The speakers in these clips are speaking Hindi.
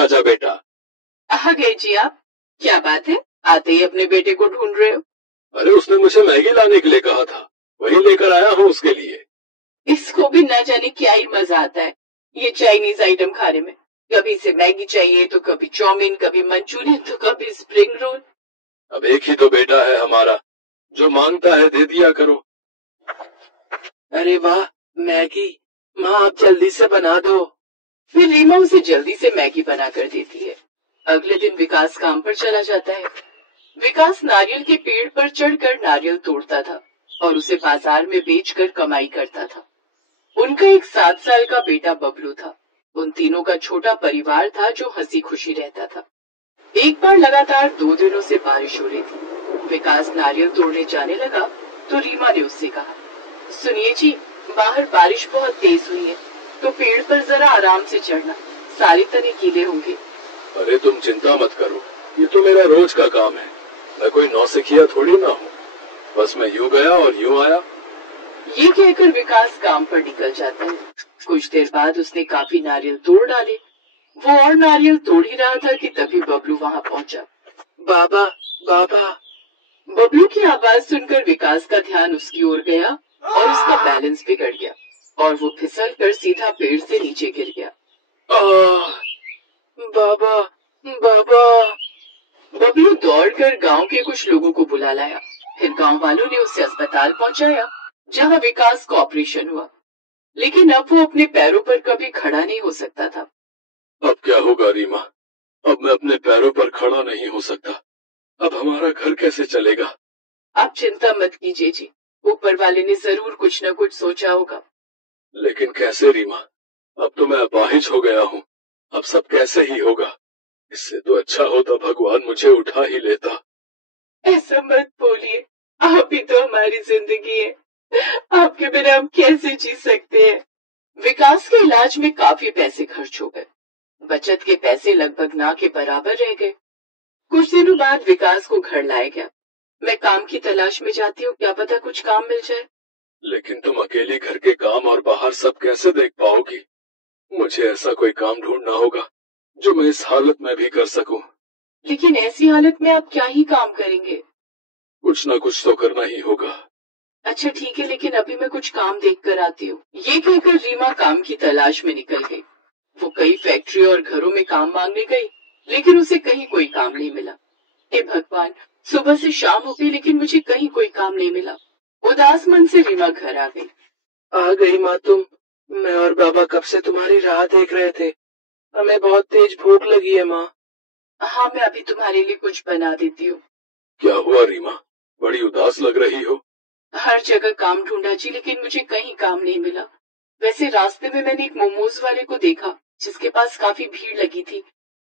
राजा बेटा। आ गए जी आप। क्या बात है, आते ही अपने बेटे को ढूंढ रहे हो? अरे उसने मुझे मैगी लाने के लिए कहा था, वही लेकर आया हूँ उसके लिए। इसको भी ना जाने क्या ही मजा आता है ये चाइनीज आइटम खाने में। कभी से मैगी चाहिए तो कभी चाउमीन, कभी मंचूरियन तो कभी स्प्रिंग रोल। अब एक ही तो बेटा है हमारा, जो मांगता है दे दिया करो। अरे वाह, मैगी। माँ आप जल्दी से बना दो। फिर रीमा उसे जल्दी से मैगी बना कर देती है। अगले दिन विकास काम पर चला जाता है। विकास नारियल के पेड़ पर चढ़कर नारियल तोड़ता था और उसे बाजार में बेचकर कमाई करता था। उनका एक 7 साल का बेटा बबलू था। उन तीनों का छोटा परिवार था जो हंसी खुशी रहता था। एक बार लगातार 2 दिनों से बारिश हो रही थी। विकास नारियल तोड़ने जाने लगा तो रीमा ने उससे कहा, सुनिए जी, बाहर बारिश बहुत तेज हुई है, तो पेड़ पर जरा आराम से चढ़ना, सारे तने गीले होंगे। अरे तुम चिंता मत करो, ये तो मेरा रोज का काम है। मैं कोई नौसिखिया थोड़ी ना हूँ, बस मैं यूं गया और यूं आया। ये कहकर विकास काम पर निकल जाता है। कुछ देर बाद उसने काफी नारियल तोड़ डाले। वो और नारियल तोड़ ही रहा था कि तभी बबलू वहां पहुंचा। बाबा, बाबा। बबलू की आवाज सुनकर विकास का ध्यान उसकी ओर गया और उसका बैलेंस बिगड़ गया और वो फिसलकर सीधा पेड़ से नीचे गिर गया। बाबा, बाबा। बबलू दौड़कर गांव के कुछ लोगों को बुला लाया। फिर गांव वालों ने उसे अस्पताल पहुंचाया, जहां विकास का ऑपरेशन हुआ। लेकिन अब वो अपने पैरों पर कभी खड़ा नहीं हो सकता था। अब क्या होगा रीमा? अब मैं अपने पैरों पर खड़ा नहीं हो सकता। अब हमारा घर कैसे चलेगा? आप चिंता मत कीजिए जी, ऊपर वाले ने जरूर कुछ न कुछ सोचा होगा। लेकिन कैसे रीमा? अब तो मैं अपाहिज हो गया हूँ। अब सब कैसे ही होगा? इससे तो अच्छा होता भगवान मुझे उठा ही लेता। ऐसा मत बोलिए, आप ही तो हमारी जिंदगी है। आपके बिना हम कैसे जी सकते हैं? विकास के इलाज में काफी पैसे खर्च हो गए। बचत के पैसे लगभग ना के बराबर रह गए। कुछ दिनों बाद विकास को घर लाया गया। मैं काम की तलाश में जाती हूँ, क्या पता कुछ काम मिल जाए। लेकिन तुम अकेली घर के काम और बाहर सब कैसे देख पाओगी? मुझे ऐसा कोई काम ढूंढना होगा जो मैं इस हालत में भी कर सकूं। लेकिन ऐसी हालत में आप क्या ही काम करेंगे? कुछ ना कुछ तो करना ही होगा। अच्छा ठीक है, लेकिन अभी मैं कुछ काम देख कर आती हूँ। ये कहकर रीमा काम की तलाश में निकल गई। वो कई फैक्ट्री और घरों में काम मांगने गई, लेकिन उसे कहीं कोई काम नहीं मिला। हे भगवान, सुबह से शाम हो गई लेकिन मुझे कहीं कोई काम नहीं मिला। उदास मन से रीमा घर आ गई। आ गई माँ तुम। मैं और बाबा कब से तुम्हारी राह देख रहे थे। हमें बहुत तेज भूख लगी है माँ। हाँ, मैं अभी तुम्हारे लिए कुछ बना देती हूँ। क्या हुआ रीमा? बड़ी उदास लग रही हो। हर जगह काम ढूंढा जी, लेकिन मुझे कहीं काम नहीं मिला। वैसे रास्ते में मैंने एक मोमोज वाले को देखा, जिसके पास काफी भीड़ लगी थी।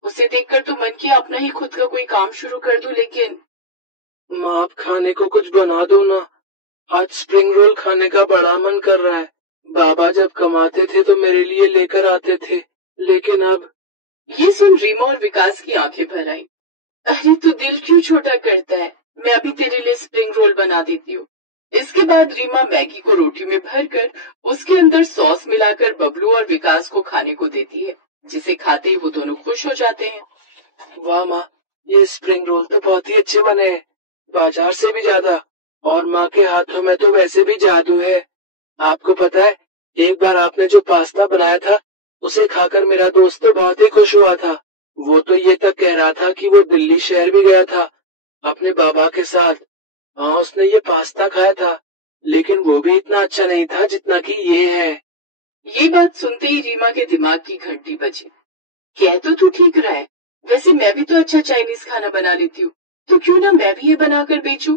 उसे देखकर तो मन किया अपना ही खुद का कोई काम शुरू कर दूं, लेकिन माँ आप खाने को कुछ बना दो ना। आज स्प्रिंग रोल खाने का बड़ा मन कर रहा है। बाबा जब कमाते थे तो मेरे लिए लेकर आते थे, लेकिन अब। ये सुन रीमा और विकास की आंखें भर आई। अरे तू दिल क्यों छोटा करता है, मैं अभी तेरे लिए स्प्रिंग रोल बना देती हूँ। इसके बाद रीमा मैगी को रोटी में भरकर उसके अंदर सॉस मिलाकर बबलू और विकास को खाने को देती है, जिसे खाते ही वो दोनों खुश हो जाते हैं। वाह माँ, ये स्प्रिंग रोल तो बहुत ही अच्छे बने हैं, बाजार से भी ज्यादा। और माँ के हाथों में तो वैसे भी जादू है। आपको पता है, एक बार आपने जो पास्ता बनाया था उसे खाकर मेरा दोस्त तो बहुत ही खुश हुआ था। वो तो ये तक कह रहा था कि वो दिल्ली शहर भी गया था अपने बाबा के साथ। हाँ, उसने ये पास्ता खाया था, लेकिन वो भी इतना अच्छा नहीं था जितना कि ये है। ये बात सुनते ही रीमा के दिमाग की घंटी बजी। कह तो तू ठीक रहा है, वैसे मैं भी तो अच्छा चाइनीज खाना बना लेती हूँ, तो क्यों ना मैं भी ये बनाकर बेचूं?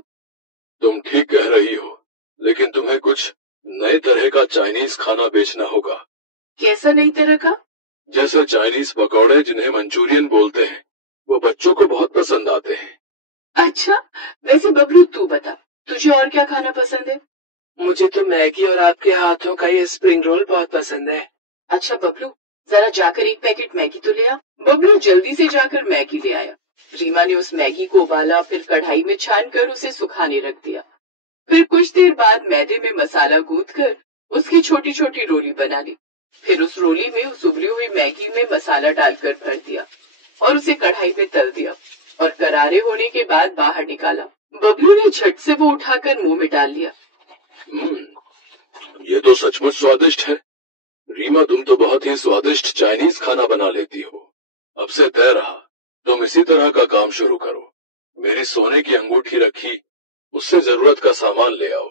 तुम ठीक कह रही हो, लेकिन तुम्हें कुछ नए तरह का चाइनीज खाना बेचना होगा। कैसा नई तरह का? जैसे चाइनीज पकौड़े जिन्हें मंचूरियन बोलते हैं, वो बच्चों को बहुत पसंद आते हैं। अच्छा, वैसे बबलू तू बता, तुझे और क्या खाना पसंद है? मुझे तो मैगी और आपके हाथों का ये स्प्रिंग रोल बहुत पसंद है। अच्छा बबलू, जरा जाकर एक पैकेट मैगी तो ले आ। बबलू जल्दी से जाकर मैगी ले आया। रीमा ने उस मैगी को उबाला, फिर कढ़ाई में छानकर उसे सुखाने रख दिया। फिर कुछ देर बाद मैदे में मसाला गूंथकर उसकी छोटी छोटी रोली बना ली। फिर उस रोली में उस उबली हुई मैगी में मसाला डालकर भर दिया। और उसे कढ़ाई में तल दिया और करारे होने के बाद बाहर निकाला। बबलू ने झट से वो उठाकर मुंह में डाल लिया। ये तो सचमुच स्वादिष्ट है। रीमा, तुम तो बहुत ही स्वादिष्ट चाइनीज खाना बना लेती हो। अब से तय रहा, तुम इसी तरह का काम शुरू करो। मेरी सोने की अंगूठी रखी, उससे जरूरत का सामान ले आओ।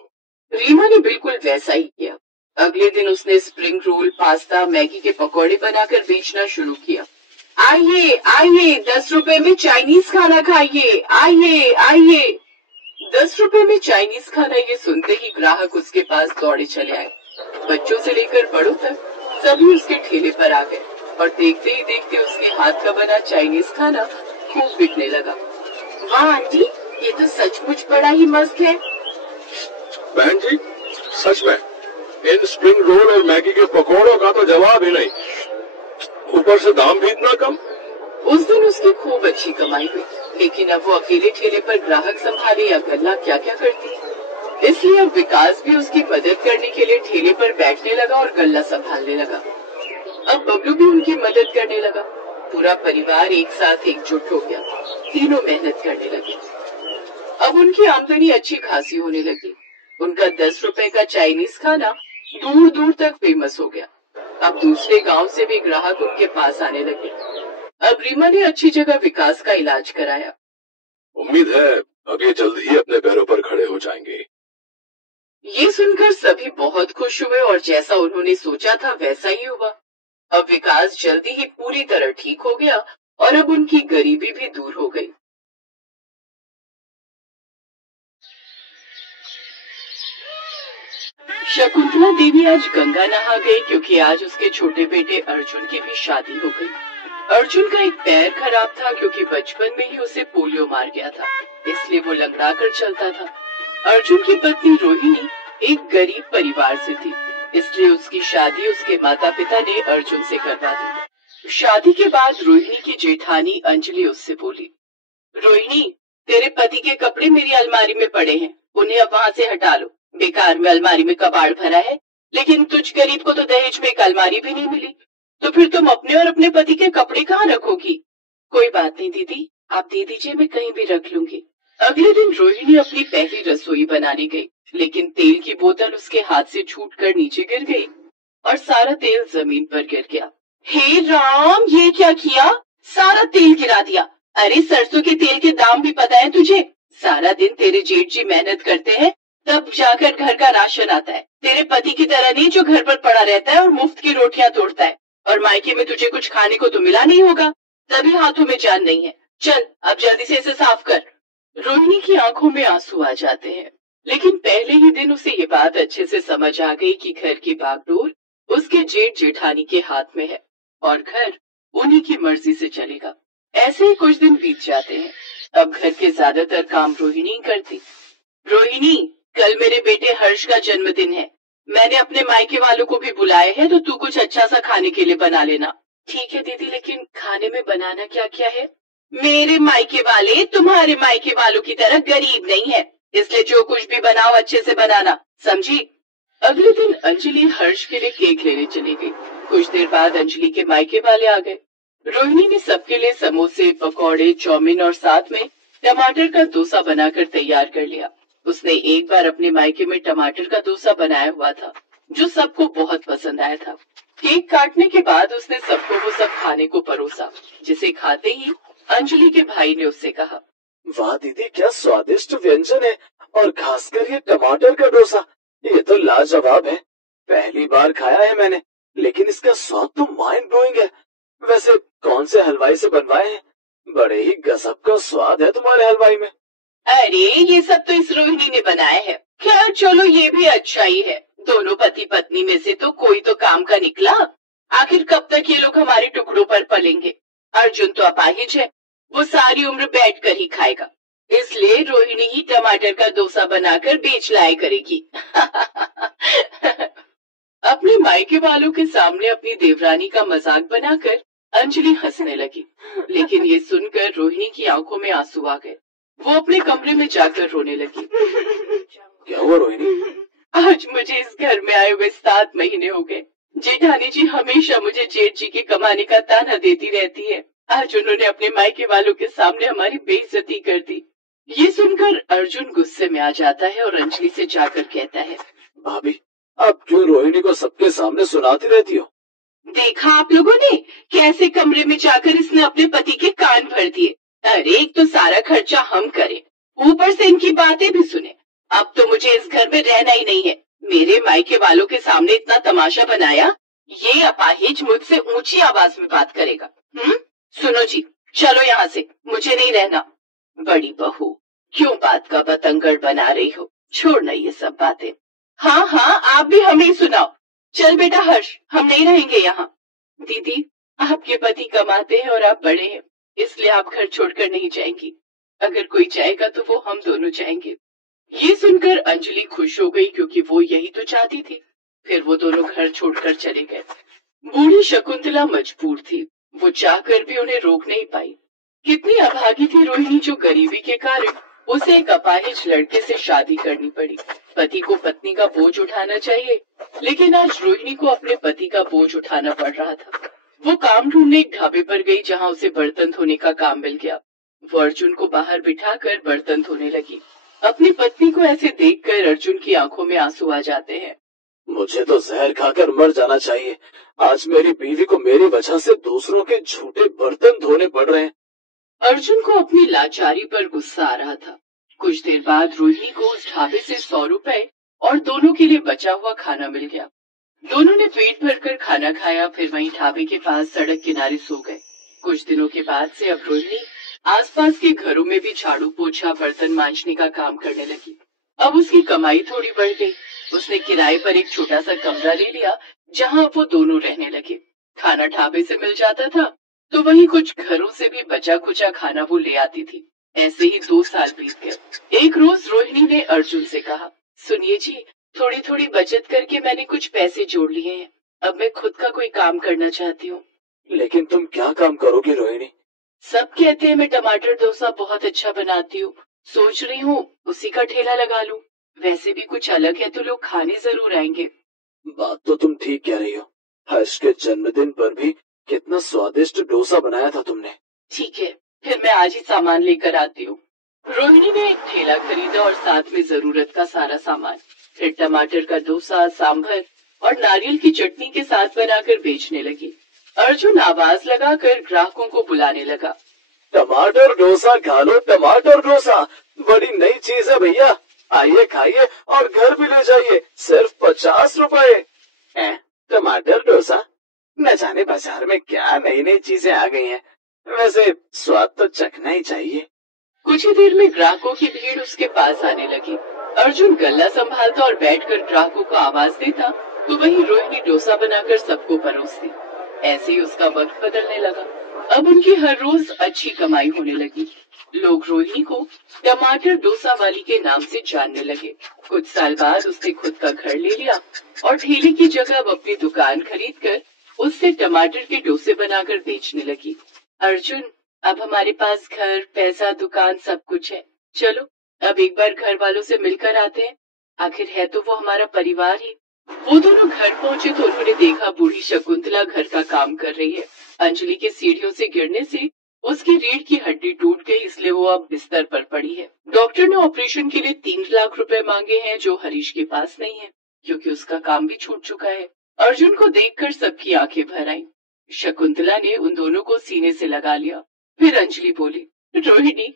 रीमा ने बिल्कुल वैसा ही किया। अगले दिन उसने स्प्रिंग रोल, पास्ता, मैगी के पकौड़े बनाकर बेचना शुरू किया। आइए आइए, 10 रुपए में चाइनीज खाना खाइए, आइए आइए। 10 रुपए में चाइनीज खाना ये सुनते ही ग्राहक उसके पास दौड़े चले आए। बच्चों से लेकर बड़ों तक सभी उसके ठेले पर आ गए और देखते ही देखते उसके हाथ का बना चाइनीज खाना खूब बिकने लगा। वाह आंटी, ये तो सचमुच बड़ा ही मस्त है। बहन जी, सच में इन स्प्रिंग रोल और मैगी के पकौड़ों का तो जवाब ही नहीं, ऊपर से दाम भी इतना कम। उस दिन उसकी खूब अच्छी कमाई हुई, लेकिन अब वो अकेले ठेले पर ग्राहक संभाले या गल्ला क्या क्या करती। इसलिए अब विकास भी उसकी मदद करने के लिए ठेले पर बैठने लगा और गल्ला संभालने लगा। अब बबलू भी उनकी मदद करने लगा। पूरा परिवार एक साथ एकजुट हो गया। तीनों मेहनत करने लगे। अब उनकी आमदनी अच्छी खासी होने लगी। उनका 10 रुपए का चाइनीज खाना दूर दूर तक फेमस हो गया। अब दूसरे गांव से भी ग्राहक उनके पास आने लगे। अब रीमा ने अच्छी जगह विकास का इलाज कराया। उम्मीद है अब ये जल्द ही अपने पैरों पर खड़े हो जाएंगे। ये सुनकर सभी बहुत खुश हुए और जैसा उन्होंने सोचा था वैसा ही हुआ। अब विकास जल्दी ही पूरी तरह ठीक हो गया और अब उनकी गरीबी भी दूर हो गई। शकुंतला देवी आज गंगा नहा गई क्योंकि आज उसके छोटे बेटे अर्जुन की भी शादी हो गई। अर्जुन का एक पैर खराब था क्योंकि बचपन में ही उसे पोलियो मार गया था, इसलिए वो लंगड़ा कर चलता था। अर्जुन की पत्नी रोहिणी एक गरीब परिवार से थी, इसलिए उसकी शादी उसके माता पिता ने अर्जुन से करवा दी। शादी के बाद रोहिणी की जेठानी अंजलि उससे बोली, रोहिणी, तेरे पति के कपड़े मेरी अलमारी में पड़े हैं, उन्हें अब वहाँ से हटा लो। बेकार में अलमारी में कबाड़ भरा है, लेकिन तुझ गरीब को तो दहेज में एक अलमारी भी नहीं मिली, तो फिर तुम अपने और अपने पति के कपड़े कहाँ रखोगी? कोई बात नहीं दीदी, आप दे दीजिए, मैं कहीं भी रख लूंगी। अगले दिन रोहिणी अपनी पहली रसोई बनाने गई, लेकिन तेल की बोतल उसके हाथ से छूटकर नीचे गिर गई और सारा तेल जमीन पर गिर गया। हे राम, ये क्या किया? सारा तेल गिरा दिया। अरे सरसों के तेल के दाम भी पता है तुझे? सारा दिन तेरे जेठ जी मेहनत करते हैं, तब जाकर घर का राशन आता है। तेरे पति की तरह नहीं जो घर पर पड़ा रहता है और मुफ्त की रोटियां तोड़ता है, और मायके में तुझे कुछ खाने को तो मिला नहीं होगा, तभी हाथों में जान नहीं है। चल अब जल्दी से इसे साफ कर। रोहिणी की आंखों में आंसू आ जाते हैं, लेकिन पहले ही दिन उसे ये बात अच्छे से समझ आ गई कि घर की बागडोर उसके जेठ जेठानी के हाथ में है और घर उन्हीं की मर्जी से चलेगा। ऐसे ही कुछ दिन बीत जाते हैं। अब घर के ज्यादातर काम रोहिणी करती। रोहिणी, कल मेरे बेटे हर्ष का जन्मदिन है, मैंने अपने मायके वालों को भी बुलाया है, तो तू कुछ अच्छा सा खाने के लिए बना लेना। ठीक है दीदी, लेकिन खाने में बनाना क्या क्या है? मेरे मायके वाले तुम्हारे मायके वालों की तरह गरीब नहीं है, इसलिए जो कुछ भी बनाओ अच्छे से बनाना, समझी? अगले दिन अंजलि हर्ष के लिए केक लेने चली गई। कुछ देर बाद अंजलि के मायके वाले आ गए। रोहिणी ने सबके लिए समोसे, पकौड़े, चाउमीन और साथ में टमाटर का डोसा बनाकर तैयार कर लिया। उसने एक बार अपने मायके में टमाटर का डोसा बनाया हुआ था, जो सबको बहुत पसंद आया था। केक काटने के बाद उसने सबको वो सब खाने को परोसा, जिसे खाते ही अंजलि के भाई ने उससे कहा, वाह दीदी, क्या स्वादिष्ट व्यंजन है, और खासकर ये टमाटर का डोसा, ये तो लाजवाब है। पहली बार खाया है मैंने, लेकिन इसका स्वाद तो माइंड ब्लोइंग है। वैसे कौन से हलवाई से बनवाए हैं? बड़े ही गजब का स्वाद है तुम्हारे हलवाई में। अरे ये सब तो इस रोहिणी ने बनाया है। खैर चलो, ये भी अच्छा ही है। दोनों पति पत्नी में से तो कोई तो काम का निकला। आखिर कब तक ये लोग हमारे टुकड़ों पर पलेंगे? अर्जुन तो अपाहिज है, वो सारी उम्र बैठकर ही खाएगा, इसलिए रोहिणी ही टमाटर का डोसा बनाकर बेच लाया करेगी। अपने मायके वालों के सामने अपनी देवरानी का मजाक बनाकर अंजलि हंसने लगी, लेकिन ये सुनकर रोहिणी की आंखों में आंसू आ गए। वो अपने कमरे में जाकर रोने लगी। क्या हुआ रोहिणी? आज मुझे इस घर में आए हुए 7 महीने हो गए। जेठानी जी हमेशा मुझे जेठ जी के कमाने का ताना देती रहती है। आज उन्होंने अपने मायके वालों के सामने हमारी बेइज्जती कर दी। ये सुनकर अर्जुन गुस्से में आ जाता है और अंजलि से जाकर कहता है, भाभी, आप क्यों रोहिणी को सबके सामने सुनाती रहती हो? देखा आप लोगों ने कैसे कमरे में जाकर इसने अपने पति के कान भर दिए। अरे एक तो सारा खर्चा हम करें, ऊपर से इनकी बातें भी सुने। अब तो मुझे इस घर में रहना ही नहीं है। मेरे मायके वालों के सामने इतना तमाशा बनाया, ये अपाहिज मुझसे ऊंची आवाज में बात करेगा। सुनो जी, चलो यहाँ से, मुझे नहीं रहना। बड़ी बहू, क्यों बात का बतंगड़ बना रही हो? छोड़ना ये सब बातें। हाँ हाँ, आप भी हमें ही सुनाओ। चल बेटा हर्ष, हम नहीं रहेंगे यहाँ। दीदी, आपके पति कमाते हैं और आप बड़े हैं, इसलिए आप घर छोड़कर नहीं जाएंगी। अगर कोई जाएगा तो वो हम दोनों जाएंगे। ये सुनकर अंजलि खुश हो गई, क्योंकि वो यही तो चाहती थी। फिर वो दोनों घर छोड़कर चले गए। बूढ़ी शकुंतला मजबूर थी, वो चाहकर भी उन्हें रोक नहीं पाई। कितनी अभागी थी रोहिणी, जो गरीबी के कारण उसे एक अपाहिज लड़के से शादी करनी पड़ी। पति को पत्नी का बोझ उठाना चाहिए, लेकिन आज रोहिणी को अपने पति का बोझ उठाना पड़ रहा था। वो काम ढूंढने एक ढाबे पर गई, जहाँ उसे बर्तन धोने का काम मिल गया। वो अर्जुन को बाहर बिठाकर बर्तन धोने लगी। अपनी पत्नी को ऐसे देखकर अर्जुन की आंखों में आंसू आ जाते हैं। मुझे तो जहर खाकर मर जाना चाहिए। आज मेरी बीवी को मेरी वजह से दूसरों के झूठे बर्तन धोने पड़ रहे हैं। अर्जुन को अपनी लाचारी पर गुस्सा आ रहा था। कुछ देर बाद रोहिणी को उस ढाबे से 100 रुपए और दोनों के लिए बचा हुआ खाना मिल गया। दोनों ने पेट भरकर खाना खाया, फिर वहीं ढाबे के पास सड़क किनारे सो गए। कुछ दिनों के बाद से अब रोहिणी आसपास के घरों में भी झाड़ू पोछा बर्तन मांजने का काम करने लगी। अब उसकी कमाई थोड़ी बढ़ गई। उसने किराए पर एक छोटा सा कमरा ले लिया, जहाँ वो दोनों रहने लगे। खाना ढाबे से मिल जाता था, तो वहीं कुछ घरों से भी बचा कुचा खाना वो ले आती थी। ऐसे ही 2 साल बीत गए। एक रोज रोहिणी ने अर्जुन से कहा, सुनिए जी, थोड़ी थोड़ी बचत करके मैंने कुछ पैसे जोड़ लिए हैं। अब मैं खुद का कोई काम करना चाहती हूँ। लेकिन तुम क्या काम करोगी रोहिणी? सब कहते हैं मैं टमाटर डोसा बहुत अच्छा बनाती हूँ। सोच रही हूँ उसी का ठेला लगा लूं। वैसे भी कुछ अलग है तो लोग खाने जरूर आएंगे। बात तो तुम ठीक कह रही हो। हर्ष के जन्मदिन पर भी कितना स्वादिष्ट डोसा बनाया था तुमने। ठीक है, फिर मैं आज ही सामान लेकर आती हूँ। रोहिणी ने एक ठेला खरीदा और साथ में जरूरत का सारा सामान। फिर टमाटर का डोसा, सांभर और नारियल की चटनी के साथ बनाकर बेचने लगी। अर्जुन आवाज लगाकर ग्राहकों को बुलाने लगा। टमाटर डोसा खा लो, टमाटर डोसा बड़ी नई चीज है भैया। आइए खाइए और घर भी ले जाइए, सिर्फ 50 रुपए। टमाटर डोसा? न जाने बाजार में क्या नई नई चीजें आ गई हैं। वैसे स्वाद तो चखना ही चाहिए। कुछ ही देर में ग्राहकों की भीड़ उसके पास आने लगी। अर्जुन गल्ला संभालता और बैठकर ग्राहकों को आवाज देता, तो वहीं रोहिणी डोसा बनाकर सबको परोसती। ऐसे ही उसका वक्त बदलने लगा। अब उनकी हर रोज अच्छी कमाई होने लगी। लोग रोहिणी को टमाटर डोसा वाली के नाम से जानने लगे। कुछ साल बाद उसने खुद का घर ले लिया और ठेले की जगह अब अपनी दुकान खरीदकर उससे टमाटर के डोसे बनाकर बेचने लगी। अर्जुन, अब हमारे पास घर, पैसा, दुकान सब कुछ है। चलो अब एक बार घर वालों से मिलकर आते हैं। आखिर है तो वो हमारा परिवार ही। वो दोनों घर पहुंचे तो उन्होंने देखा बूढ़ी शकुंतला घर का काम कर रही है। अंजलि के सीढ़ियों से गिरने से उसकी रीढ़ की हड्डी टूट गई, इसलिए वो अब बिस्तर पर पड़ी है। डॉक्टर ने ऑपरेशन के लिए 3 लाख रुपए मांगे हैं, जो हरीश के पास नहीं है, क्योंकि उसका काम भी छूट चुका है। अर्जुन को देखकर सबकी आंखें भर आईं। शकुंतला ने उन दोनों को सीने से लगा लिया। फिर अंजलि बोली, रोहिणी,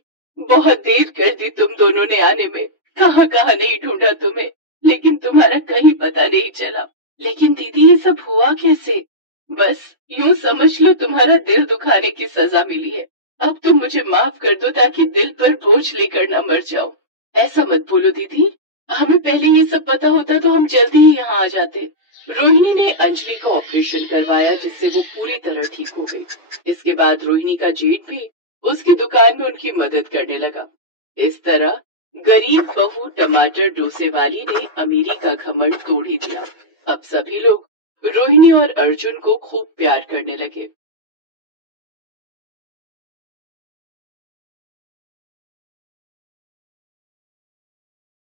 बहुत देर कर दी तुम दोनों ने आने में। कहाँ कहाँ नहीं ढूंढा तुम्हें, लेकिन तुम्हारा कहीं पता नहीं चला। लेकिन दीदी, ये सब हुआ कैसे? बस यूं समझ लो तुम्हारा दिल दुखाने की सजा मिली है। अब तुम मुझे माफ कर दो, ताकि दिल पर बोझ लेकर न मर जाओ। ऐसा मत बोलो दीदी, हमें पहले ये सब पता होता तो हम जल्दी ही यहाँ आ जाते। रोहिणी ने अंजलि का ऑपरेशन करवाया, जिससे वो पूरी तरह ठीक हो गई। इसके बाद रोहिणी का जेठ भी उसकी दुकान में उनकी मदद करने लगा। इस तरह गरीब बहू टमाटर डोसे वाली ने अमीरी का घमंड तोड़ ही दिया। अब सभी लोग रोहिणी और अर्जुन को खूब प्यार करने लगे।